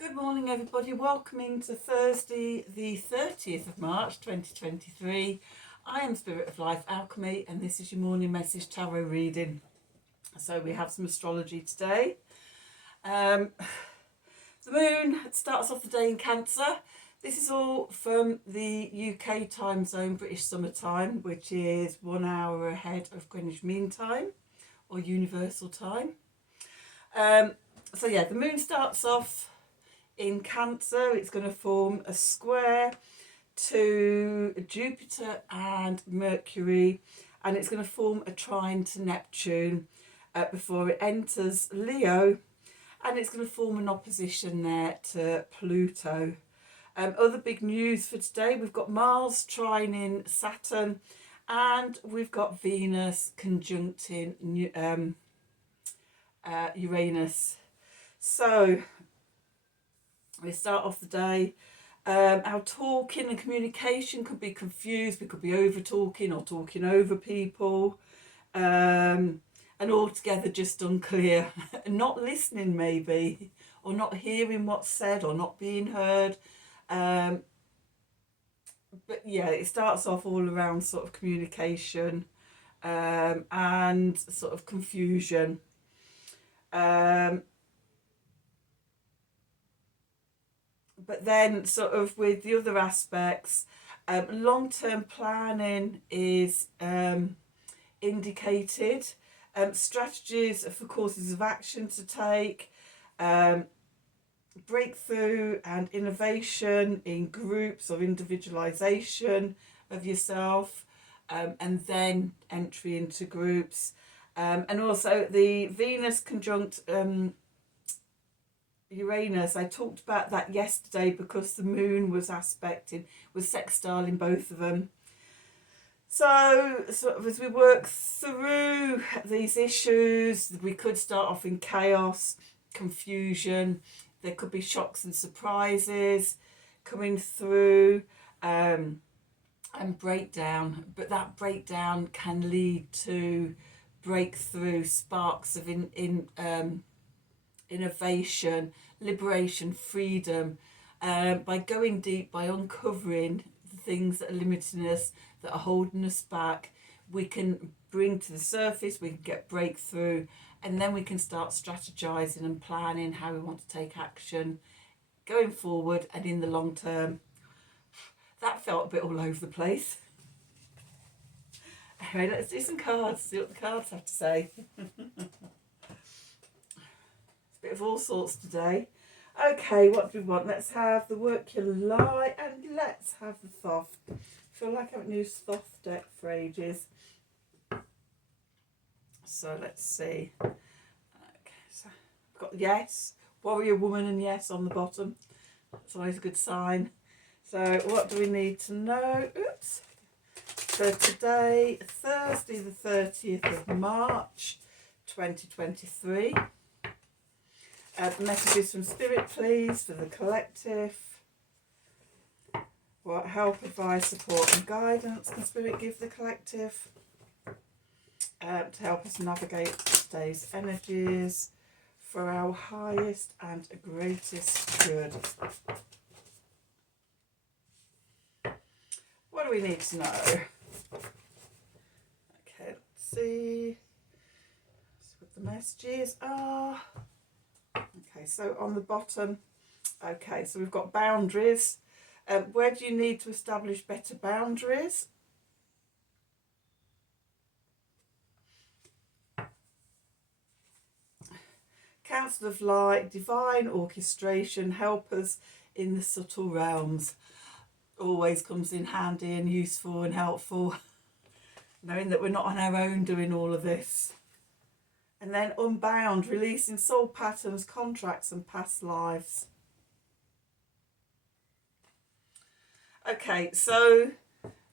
Good morning, everybody. Welcome into Thursday, the 30th of March 2023. I am Spirit of Life Alchemy, and this is your morning message tarot reading. So, we have some astrology today. The moon starts off the day in Cancer. This is all from the UK time zone, British summer time, which is 1 hour ahead of Greenwich Mean Time or Universal Time. The moon starts off in Cancer. It's going to form a square to Jupiter and Mercury, and it's going to form a trine to Neptune before it enters Leo, and it's going to form an opposition there to Pluto. Other big news for today, we've got Mars trining Saturn, and we've got Venus conjuncting Uranus. So we start off the day. Our talking and communication could be confused. We could be over talking or talking over people, and altogether just unclear. Not listening, maybe, or not hearing what's said, or not being heard. But yeah, it starts off all around sort of communication and sort of confusion. But then sort of with the other aspects, long-term planning is indicated, strategies for courses of action to take, breakthrough and innovation in groups or individualization of yourself, and then entry into groups. And also the Venus conjunct Uranus, I talked about that yesterday because the moon was sextiling both of them. So sort of as we work through these issues, we could start off in chaos, confusion. There could be shocks and surprises coming through, and breakdown. But that breakdown can lead to breakthrough, sparks of innovation, liberation, freedom, by going deep, by uncovering the things that are limiting us, that are holding us back. We can bring to the surface, we can get breakthrough, and then we can start strategizing and planning how we want to take action going forward and in the long term. That felt a bit all over the place. Anyway, let's do some cards, see what the cards have to say. Bit of all sorts today. Okay, what do we want? Let's have the Work Your Lie, and let's have the Thoth. I feel like I haven't used Thoth deck for ages. So let's see. Okay, so I've got Yes, Warrior Woman and Yes on the bottom. That's always a good sign. So what do we need to know? Oops. So today, Thursday the 30th of March 2023. Messages from Spirit, please, for the collective. What help, advice, support and guidance can Spirit give the collective to help us navigate today's energies for our highest and greatest good? What do we need to know? Okay, let's see what the messages are. Okay, so on the bottom, okay, so we've got boundaries. Where do you need to establish better boundaries? Council of Light, divine orchestration, help us in the subtle realms. Always comes in handy and useful and helpful, knowing that we're not on our own doing all of this. And then Unbound, releasing soul patterns, contracts and past lives. Okay, so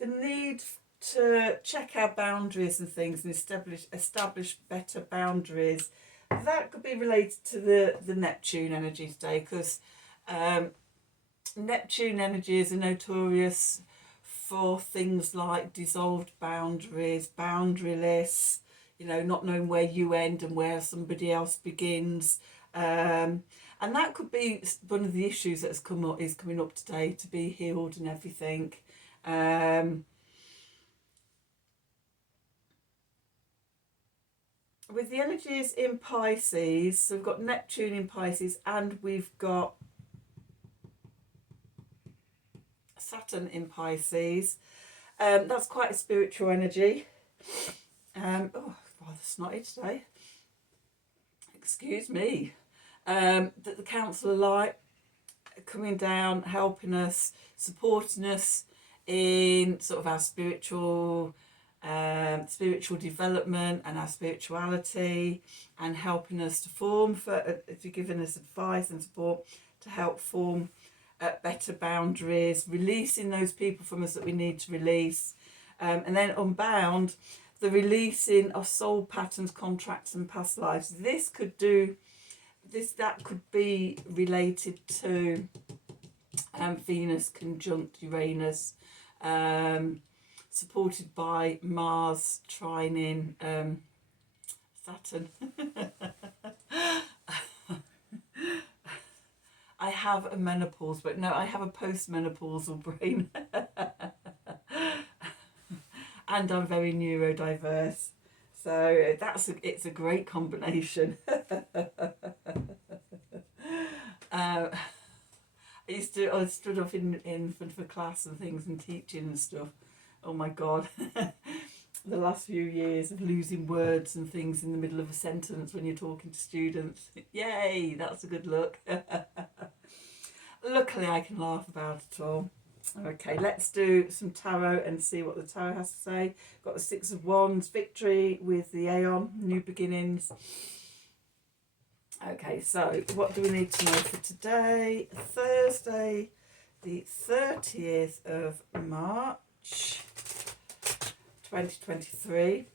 the need to check our boundaries and things and establish better boundaries, that could be related to the Neptune energy today, because Neptune energies are notorious for things like dissolved boundaries, boundaryless, not knowing where you end and where somebody else begins, And that could be one of the issues that has come up, is coming up today, to be healed and everything. With the energies in Pisces, so we've got Neptune in Pisces and we've got Saturn in Pisces. That's quite a spiritual energy. Oh, rather snotty today. Excuse me. That the Council of Light coming down, helping us, supporting us in sort of our spiritual development and our spirituality, and helping us to form, if you're giving us advice and support to help form better boundaries, releasing those people from us that we need to release, and then unbound, the releasing of soul patterns, contracts and past lives. That could be related to Venus conjunct Uranus, supported by Mars trining Saturn. I have a menopause, but no, I have a postmenopausal brain. And I'm very neurodiverse. So it's a great combination. I stood up in front of a class and things and teaching and stuff. Oh my God. The last few years of losing words and things in the middle of a sentence when you're talking to students. Yay, that's a good look. Luckily I can laugh about it all. Okay, let's do some tarot and see what the tarot has to say. Got the Six of Wands, victory with the Aeon, new beginnings. Okay, so what do we need to know for today? Thursday, the 30th of March, 2023.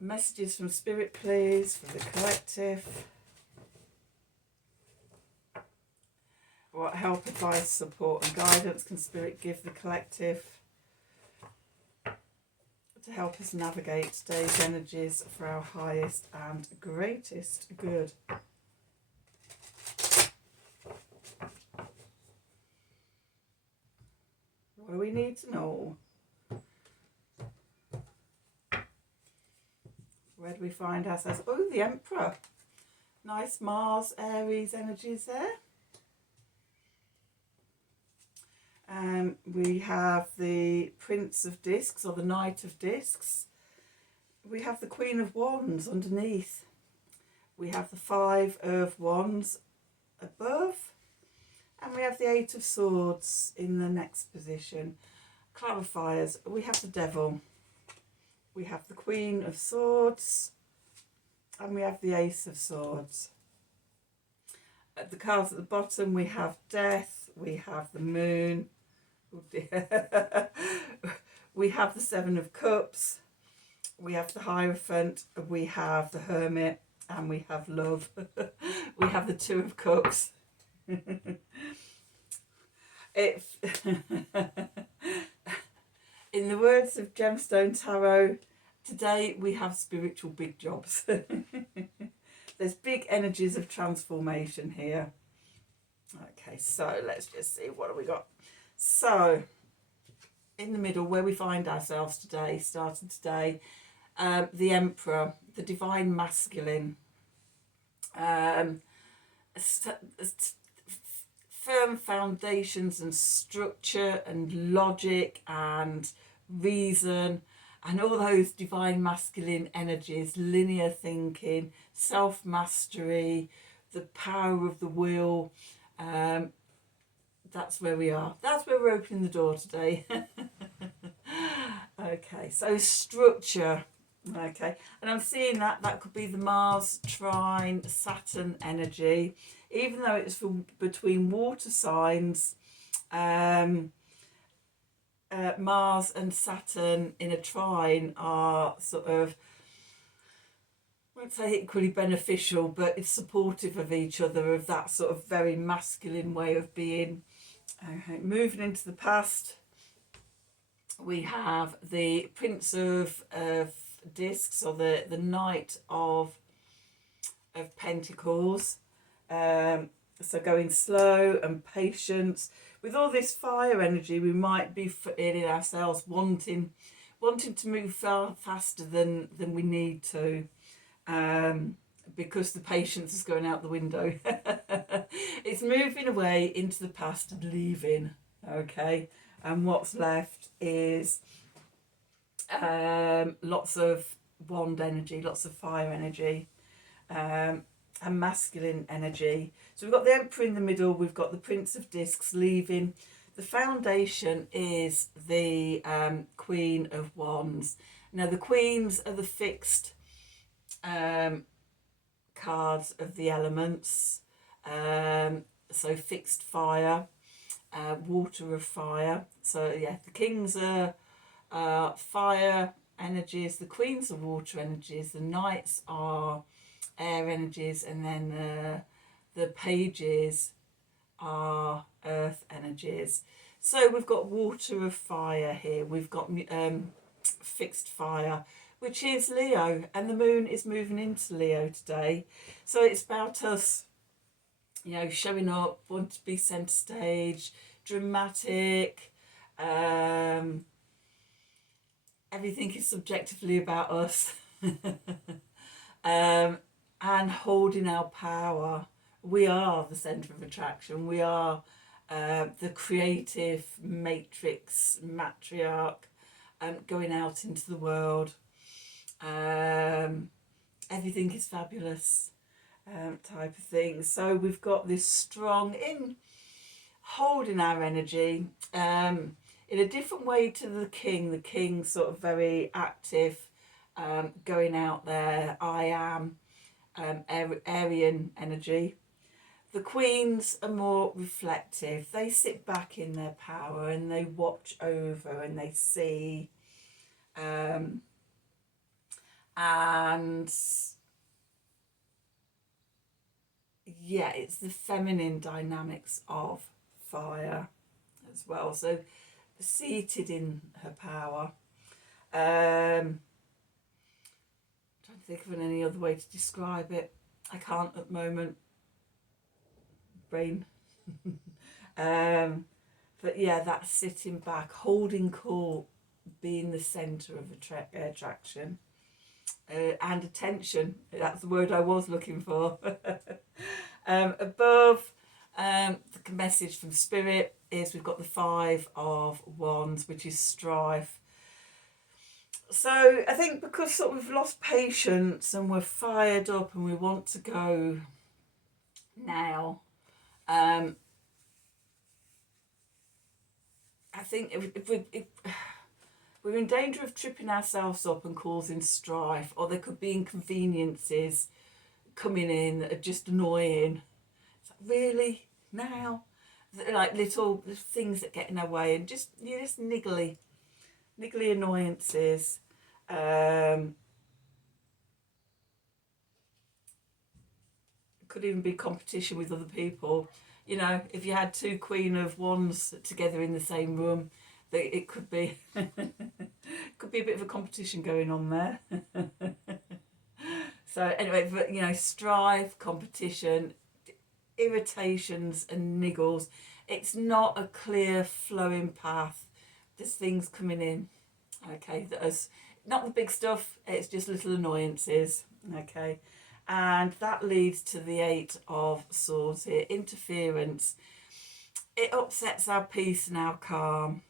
Messages from Spirit, please, for the collective. What help, advice, support and guidance can Spirit give the collective to help us navigate today's energies for our highest and greatest good? What do we need to know? Where do we find ourselves? Oh, the Emperor. Nice Mars, Aries energies there. We have the Prince of Discs, or the Knight of Discs. We have the Queen of Wands underneath. We have the Five of Wands above. And we have the Eight of Swords in the next position. Clarifiers. We have the Devil. We have the Queen of Swords. And we have the Ace of Swords. At the cards at the bottom, we have Death. We have the Moon. Oh dear. We have the Seven of Cups. We have the Hierophant. We have the Hermit. And we have Love. We have the Two of Cups. In the words of Gemstone Tarot, today we have spiritual big jobs. There's big energies of transformation here. Okay, so let's just see, what have we got? So, in the middle, where we find ourselves today, starting today, the Emperor, the Divine Masculine, firm foundations and structure and logic and reason and all those divine masculine energies, linear thinking, self-mastery, the power of the will. That's where we are. That's where we're opening the door today. Okay, so structure. Okay, and I'm seeing that could be the Mars trine Saturn energy, even though it's between water signs. Mars and Saturn in a trine are sort of, I won't say equally beneficial, but it's supportive of each other, of that sort of very masculine way of being. Okay, moving into the past, we have the Prince of Discs, or the Knight of of Pentacles. So going slow and patience. With all this fire energy, we might be feeling ourselves wanting to move faster than we need to, because the patience is going out the window. It's moving away into the past and leaving. Okay, and what's left is lots of wand energy, lots of fire energy, and masculine energy. So we've got the Emperor in the middle, we've got the Prince of Discs leaving. The foundation is the Queen of Wands. Now the Queens are the fixed cards of the elements. So fixed fire, water of fire. So yeah, the Kings are fire energies, the Queens are water energies, the Knights are air energies, and then the Pages are earth energies. So we've got water of fire here, we've got fixed fire, which is Leo, and the moon is moving into Leo today. So it's about us, you know, showing up, want to be centre stage, dramatic, everything is subjectively about us. And holding our power. We are the centre of attraction. We are the creative matrix, matriarch, going out into the world. Everything is fabulous, type of thing. So we've got this strong in holding our energy in a different way to the King. The King sort of very active, going out there. I am Aryan energy. The Queens are more reflective. They sit back in their power and they watch over and they see, and yeah, it's the feminine dynamics of fire as well. So seated in her power. Trying to think of any other way to describe it. I can't at the moment. Brain. But yeah, that's sitting back, holding court, being the centre of attraction, and attention. That's the word I was looking for. Above, the message from Spirit is we've got the Five of Wands, which is strife. So I think because sort of we've lost patience and we're fired up and we want to go now, I think if we're in danger of tripping ourselves up and causing strife, or there could be inconveniences coming in that are just annoying. It's like, really? Now? Like little things that get in our way, and just niggly annoyances. Could even be competition with other people. You know, if you had two Queen of Wands together in the same room, it could be could be a bit of a competition going on there. So anyway, but you know, strife, competition, irritations and niggles. It's not a clear flowing path. There's things coming in. Okay, that's not the big stuff, it's just little annoyances. Okay, and that leads to the Eight of Swords here. Interference. It upsets our peace and our calm.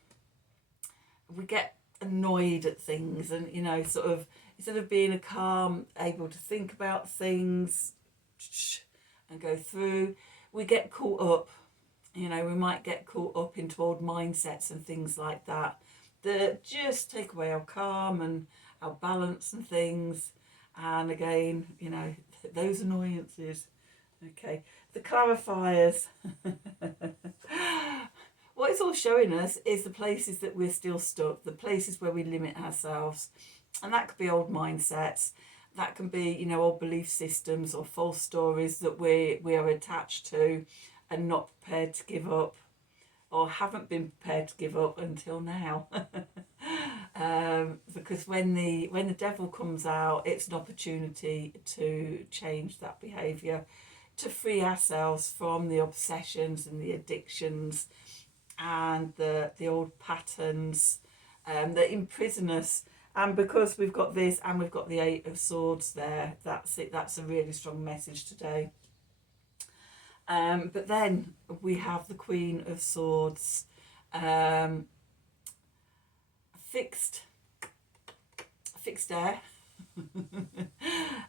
We get annoyed at things, and you know, sort of, instead of being a calm, able to think about things and go through, we get caught up. You know, we might get caught up into old mindsets and things like that just take away our calm and our balance and things. And again, you know, those annoyances. Okay, the clarifiers. What it's all showing us is the places that we're still stuck, the places where we limit ourselves. And that could be old mindsets. That can be, you know, old belief systems or false stories that we are attached to and not prepared to give up. or haven't been prepared to give up until now. Because when the devil comes out, it's an opportunity to change that behaviour, to free ourselves from the obsessions and the addictions and the old patterns that imprison us. And because we've got this and we've got the Eight of Swords there, that's it. That's a really strong message today. But then we have the Queen of Swords, fixed air,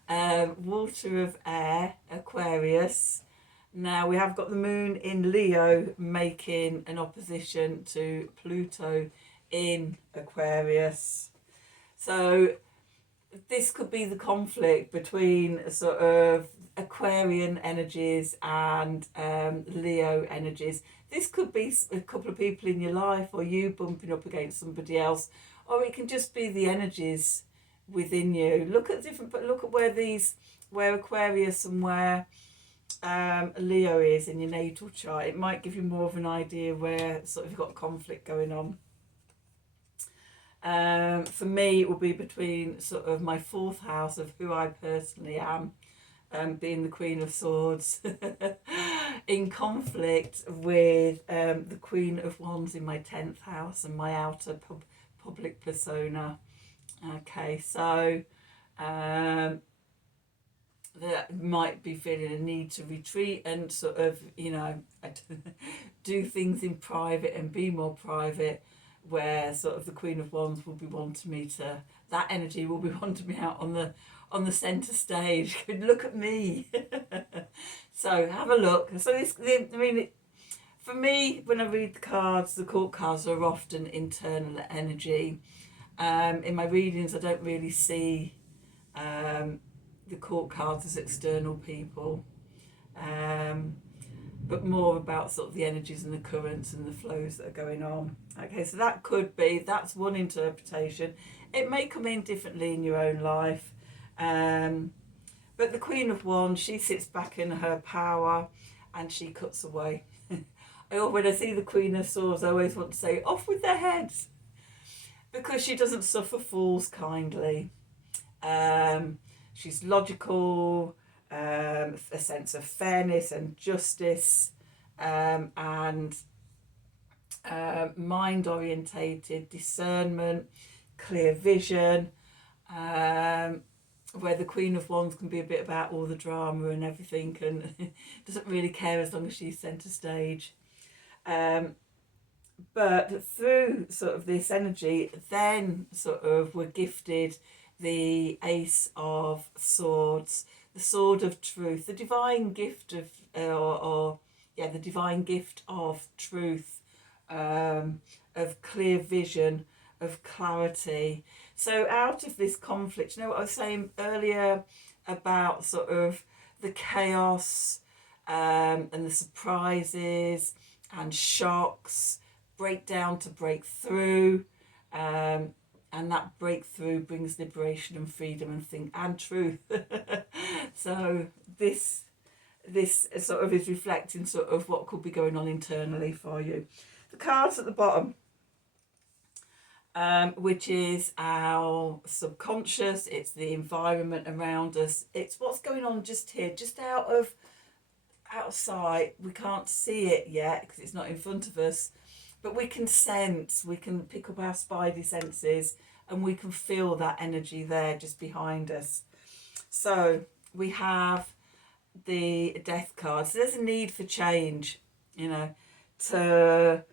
water of air, Aquarius. Now we have got the moon in Leo making an opposition to Pluto in Aquarius. So this could be the conflict between sort of Aquarian energies and Leo energies. This could be a couple of people in your life, or you bumping up against somebody else, or it can just be the energies within you. Look at where Aquarius and where Leo is in your natal chart. It might give you more of an idea where sort of you've got conflict going on. For me, it will be between sort of my fourth house of who I personally am, being the Queen of Swords, in conflict with the Queen of Wands in my 10th house and my outer public persona. Okay, so that might be feeling a need to retreat and sort of, do things in private and be more private, where sort of the Queen of Wands will be wanting me to, that energy will be wanting me out on the centre stage. Look at me. So have a look. So for me, when I read the cards, the court cards are often internal energy. In my readings, I don't really see the court cards as external people, but more about sort of the energies and the currents and the flows that are going on. Okay, so that's one interpretation. It may come in differently in your own life, but the Queen of Wands, she sits back in her power and she cuts away. When I see the Queen of Swords, I always want to say, off with their heads, because she doesn't suffer fools kindly. She's logical, a sense of fairness and justice, and mind orientated, discernment, clear vision, where the Queen of Wands can be a bit about all the drama and everything, and doesn't really care as long as she's centre stage. But through sort of this energy, then sort of we're gifted the Ace of Swords, the Sword of Truth, the divine gift of, the divine gift of truth, of clear vision, of clarity. So out of this conflict, what I was saying earlier about sort of the chaos and the surprises and shocks, breakdown to breakthrough, and that breakthrough brings liberation and freedom and truth. So this sort of is reflecting sort of what could be going on internally for you. The cards at the bottom, which is our subconscious, it's the environment around us, it's what's going on just here, just outside. We can't see it yet because it's not in front of us, but we can sense, we can pick up our spidey senses, and we can feel that energy there just behind us. So we have the Death card. So there's a need for change, to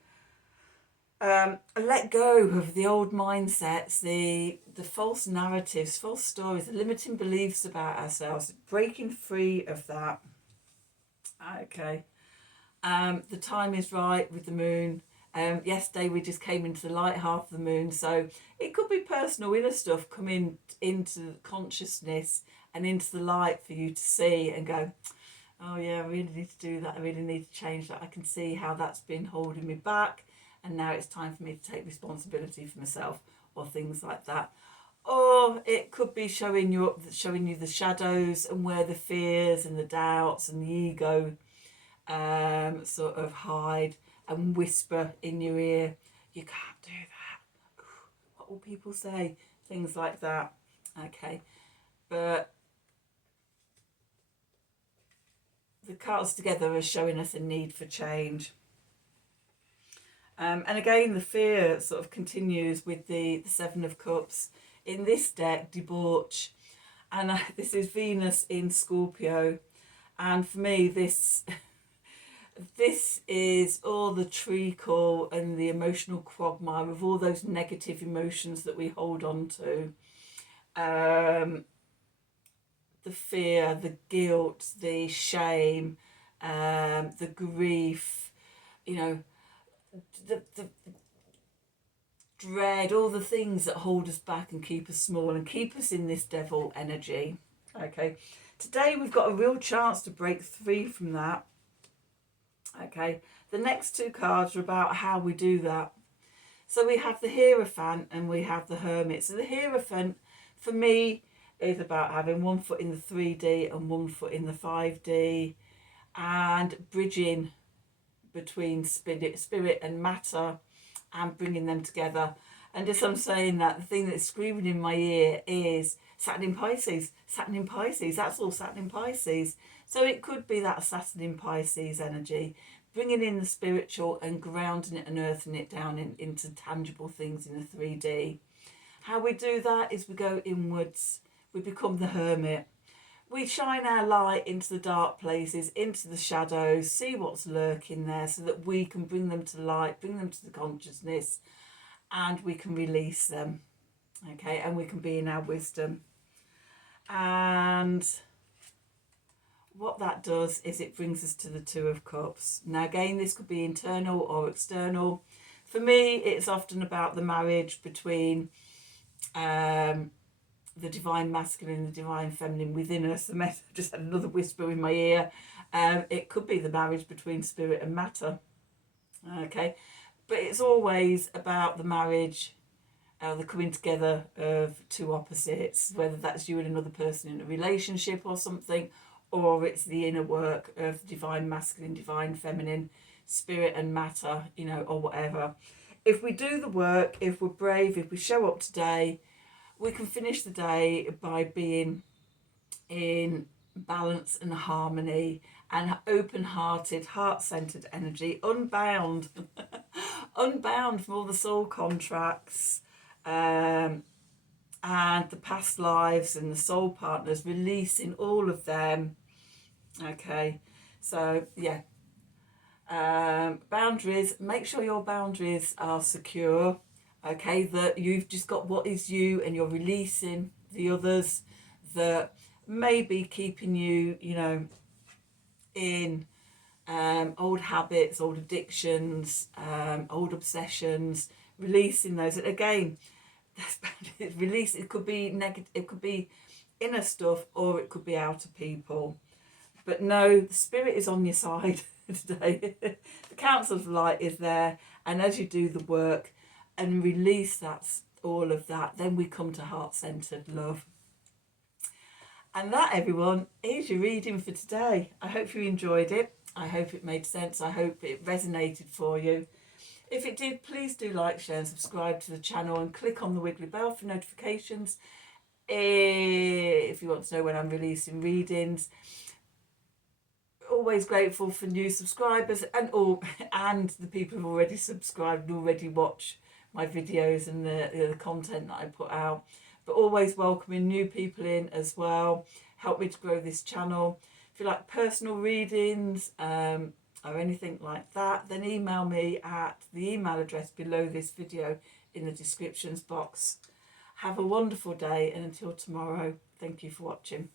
let go of the old mindsets, the false narratives, false stories, the limiting beliefs about ourselves, breaking free of that. Okay. The time is right with the moon. Yesterday we just came into the light half of the moon, so it could be personal inner stuff coming into consciousness and into the light for you to see and go, oh yeah, I really need to do that, I really need to change that, I can see how that's been holding me back, and now it's time for me to take responsibility for myself, or things like that. Or it could be showing you the shadows and where the fears and the doubts and the ego sort of hide, and whisper in your ear. You can't do that. What will people say? Things like that. Okay, but the cards together are showing us a need for change. And again, the fear sort of continues with the Seven of Cups. In this deck, debauch. And this is Venus in Scorpio. And for me, this is all the treacle and the emotional quagmire of all those negative emotions that we hold on to. The fear, the guilt, the shame, the grief, you know, the dread, all the things that hold us back and keep us small and keep us in this devil energy. Okay, today we've got a real chance to break free from that. Okay, the next two cards are about how we do that. So we have the Hierophant and we have the Hermit. So the Hierophant, for me, is about having one foot in the 3D and one foot in the 5D, and bridging between spirit and matter and bringing them together. And as I'm saying that, the thing that's screaming in my ear is Saturn in Pisces. Saturn in Pisces, that's all Saturn in Pisces. So it could be that Saturn in Pisces energy, bringing in the spiritual and grounding it and earthing it down into tangible things in the 3D. How we do that is we go inwards. We become the hermit. We shine our light into the dark places, into the shadows, see what's lurking there so that we can bring them to light, bring them to the consciousness, and we can release them. Okay, and we can be in our wisdom. And what that does is it brings us to the Two of Cups. Now again, this could be internal or external. For me, it's often about the marriage between the divine masculine and the divine feminine within us. I just had another whisper in my ear. It could be the marriage between spirit and matter. Okay, but it's always about the marriage, the coming together of two opposites, whether that's you and another person in a relationship or something, or it's the inner work of divine masculine, divine feminine, spirit and matter, you know, or whatever. If we do the work, if we're brave, if we show up today, we can finish the day by being in balance and harmony and open-hearted, heart-centered energy, unbound, unbound from all the soul contracts and the past lives and the soul partners, releasing all of them. Okay, so yeah, boundaries, make sure your boundaries are secure. Okay, that you've just got what is you and you're releasing the others that may be keeping you, you know, in old habits, old addictions, old obsessions, releasing those. And again, release, it could be negative, it could be inner stuff, or it could be outer people. But no, the spirit is on your side today. The council of light is there, and as you do the work and release that, all of that, then we come to heart-centered love. And that, everyone, is your reading for today. I hope you enjoyed it. I hope it made sense. I hope it resonated for you. If it did, please do like, share and subscribe to the channel and click on the wiggly bell for notifications if you want to know when I'm releasing readings. Always grateful for new subscribers and the people who've already subscribed and already watch my videos and the content that I put out. But always welcoming new people in as well. Help me to grow this channel. If you like personal readings or anything like that, then email me at the email address below this video in the descriptions box. Have a wonderful day, and until tomorrow, thank you for watching.